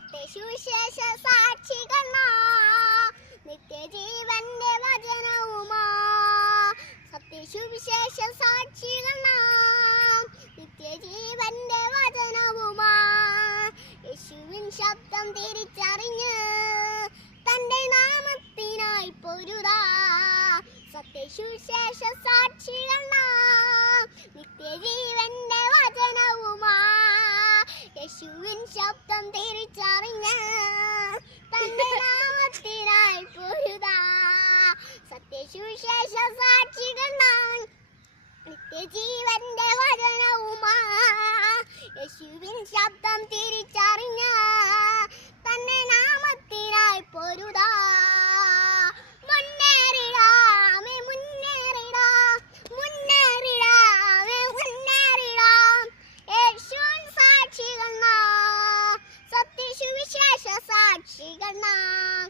സത്യസുവിശേഷ സാക്ഷികൾ നാം, നിത്യജീവന്റെ വചനവുമാ. സത്യസുവിശേഷ സാക്ഷികൾ നാം, നിത്യജീവന്റെ വചനവുമാ. യേശുവിൻ ശബ്ദം തിരിച്ചറിഞ്ഞ് തന്റെ നാമത്തിനായി പൊരുതാ. സത്യസുവിശേഷ സാക്ഷികൾ നാം, നിത്യജീവന്റെ വചനവുമാ. യേശുവിൻ ശബ്ദം തിരിച്ചറിഞ്ഞ് തന്റെ നാമത്തിനായി പൊരുതാ. സത്യസുവിശേഷ സാക്ഷികൾ നാം, നിത്യജീവന്റെ വചനവുമാ. യേശുവിൻ ശബ്ദം തിരിച്ചറിഞ്ഞ് തന്റെ നാമത്തിനായി പൊരുതാ. മുന്നേറിടാമേ മുന്നേറിടാം, മുന്നേറിടാമേ മുന്നേറിടാം. യേശുവിൻ സാക്ഷികൾ നാം, സത്യസുവിശേഷ സാക്ഷികൾ നാം.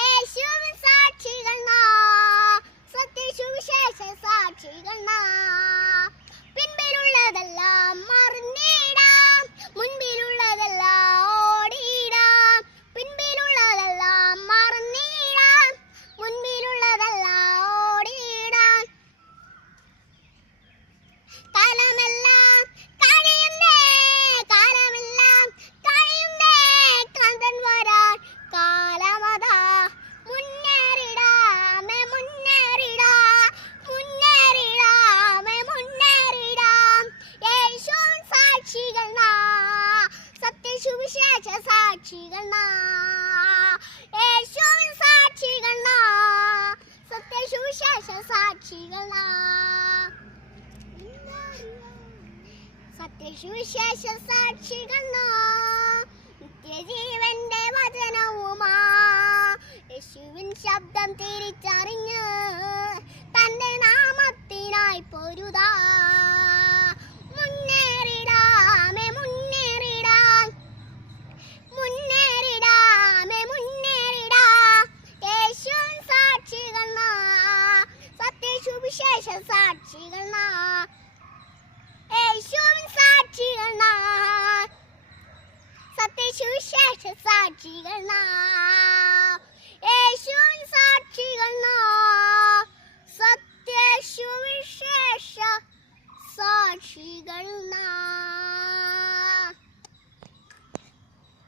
യേശുവിൻ സാക്ഷികൾ നാം, സത്യസുവിശേഷ സാക്ഷികൾ നാം. പിൻപിലുള്ളതെല്ലാം മറന്നിടാം, മുൻപിലുള്ളതെല്ലാം ഓടിയിടാം. പിൻപിലുള്ളതെല്ലാം മറന്നിടാം, മുൻപിലുള്ളതെല്ലാം ഓടിയിടാം. കാലമെല്ലാം കഴിയുന്നേ, കാലമെല്ലാം കഴിയുന്നേ, കാന്തൻ വരാൻ കാലമതാ. മുന്നേറിടാമേ മുന്നേറിടാം, മുന്നേറിടാമേ മുന്നേറിടാം. യേശുവിൻ സാക്ഷികൾ നാം, സത്യസുവിശേഷ സാക്ഷികൾ നാം. യേശുവിൻ സാക്ഷികൾ നാം, സത്യസുവിശേഷ സാക്ഷികൾ നാം. സത്യസുവിശേഷ സാക്ഷികൾ നാം, നിത്യജീവന്റെ വചനവുമാ. യേശുവിൻ ശബ്ദം തിരിച്ചറിഞ്ഞ് തന്റെ നാമത്തിനായി പൊരുതാ. മുന്നേറിടാമേ മുന്നേറിടാം, മുന്നേറിടാമേ മുന്നേറിടാം. യേശുവിൻ സാക്ഷികൾ നാം, സത്യസുവിശേഷ സാക്ഷികൾ നാം. യേശുവിൻ സാക്ഷികൾ നാം, സത്യസുവിശേഷ സാക്ഷികൾ നാം.